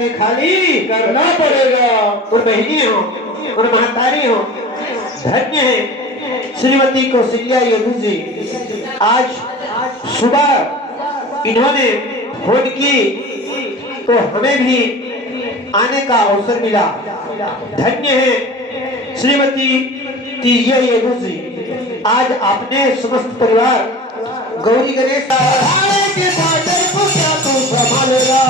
कुटी खाली करना पड़ेगा। और बहनी हो और महतारी हो, धन्य है श्रीमती कौशल्या यदु जी। आज सुबह इन्होंने फोन की तो हमें भी आने का अवसर मिला। धन्य है श्रीमती तीजिया यदु जी। आज आपने समस्त परिवार गौरी गणेश के बादल को क्या तू संभालेगा,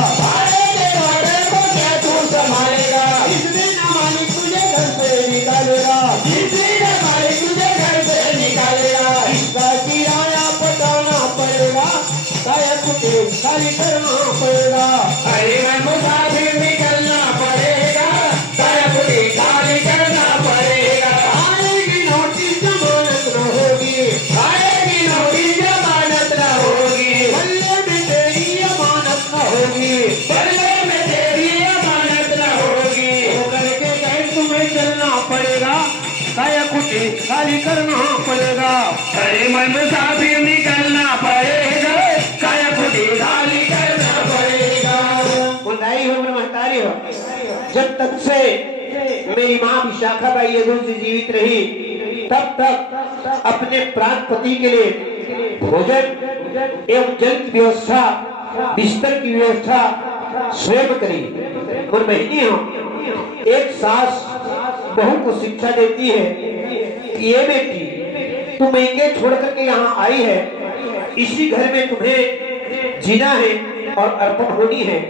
के बादल को क्या तू संभालेगा। इस दिन मालिक तुझे घर से निकालेगा, इस दिन मालिक तुझे घर से निकालेगा। इसका किराया पटाना पड़ेगा, काया कुटे खाली करना पड़ेगा। अरे मैं मुसाफिर निकलना पड़ेगा, काया कुटे खाली करना पड़ेगा। आएगी नोटिस जमानत न होगी, आएगी नोटिस जमानत न होगी। बल्ले में तेरी अमानत न होगी, बल्ले में तेरी अमानत न होगी। होकर के गैर तुम्हें चलना पड़ेगा, काया कुटी खाली करना पड़ेगा। अरे मैं मुसाफिर निकलना पड़ेगा, काया कुटी खाली करना पड़ेगा। बुंदाई हो महतारी हो, जब तक से मेरी माँ विशाखाबाई यदु जी जीवित रही तब तक अपने प्राण पति के लिए भोजन एवं जल की व्यवस्था, बिस्तर की व्यवस्था स्वयं करी। और बहनी हो, एक सास बहू को शिक्षा देती है कि ये बेटी तू मैके छोड़ करके यहाँ आई है, इसी घर में तुम्हें जीना है और अर्पण होनी है।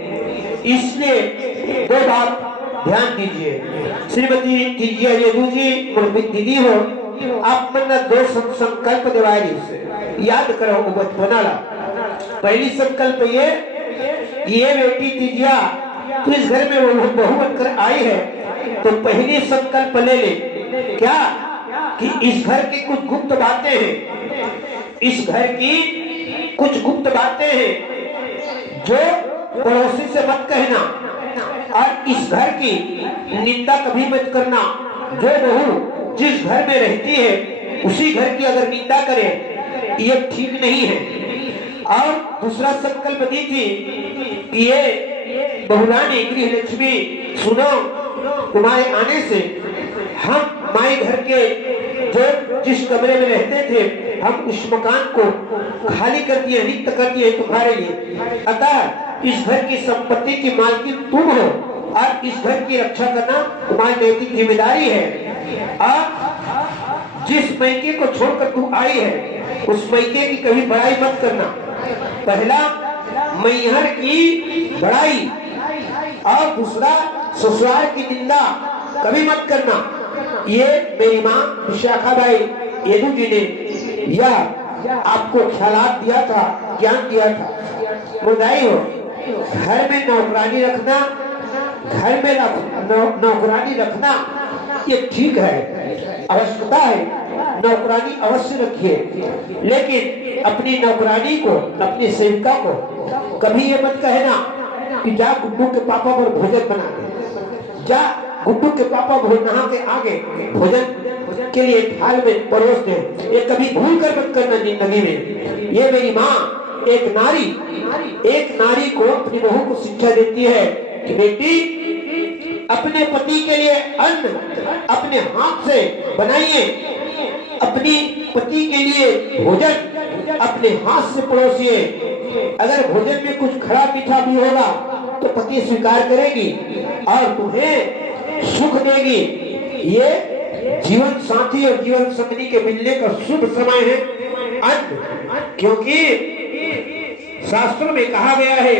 इसलिए दो बात ध्यान दीजिए। श्रीमती तीजिया यदु जी दीदी हो, आप मन दो संकल्प दिवाली से याद करो बचपना ला। पहली संकल्प ये बेटी तीजिया तू इस घर में बहू बनकर आई है तो पहली संकल्प ले ले क्या कि इस घर की कुछ गुप्त बातें हैं, इस घर की कुछ गुप्त बातें हैं जो पड़ोसी से मत कहना। और इस घर की निंदा कभी मत करना। जो बहू जिस घर में रहती है उसी घर की अगर निंदा करे ये ठीक नहीं है। और दूसरा संकल्प दी थी कि ये बहुरानी गृह लक्ष्मी सुनो, तुम्हारे आने से हम माई घर के जो जिस कमरे में रहते थे हम उस मकान को खाली कर दिए, रिक्त कर दिए तुम्हारे लिए। अतः इस घर की संपत्ति की मालकिन तुम हो और इस घर की रक्षा करना तुम्हारी नैतिक जिम्मेदारी है। और जिस मैके को छोड़कर तुम आई है उस मैके की कभी बड़ाई मत करना। पहला मैहर की बड़ाई और दूसरा ससुराल की निंदा कभी मत करना। ये मेरी माँ विशाखाबाई यदु जी ने यह आपको ख्यालात दिया था, ज्ञान दिया था। मुदाई हो, घर में नौकरानी रखना, घर में नौकरानी रखना ये ठीक है, आवश्यकता है, नौकरानी अवश्य रखिए। लेकिन अपनी नौकरानी को, अपनी सेविका को कभी ये मत कहना कि जा गुड्डू के पापा पर भोजन बना दे, जा गुड्डू के पापा नहा के आगे भोजन के लिए थाल में परोस दे। ये कभी भूल कर मत करना जिंदगी में। ये मेरी माँ एक नारी को अपनी बहू को शिक्षा देती है कि बेटी अपने पति के लिए अन्न अपने हाथ से बनाइए, अपनी पति के लिए भोजन अपने हाथ से परोसिए। अगर भोजन में कुछ खराब मीठा भी होगा तो पति स्वीकार करेगी और तुम्हें सुख देगी। ये जीवन साथी और जीवन संगनी के मिलने का शुभ समय है अन्न, क्योंकि शास्त्रों में कहा गया है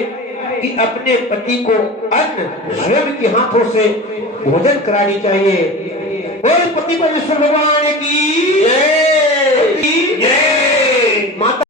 कि अपने पति को अन्न स्वयं के हाथों से भोजन करानी चाहिए। बोल पति परमेश्वर भगवान की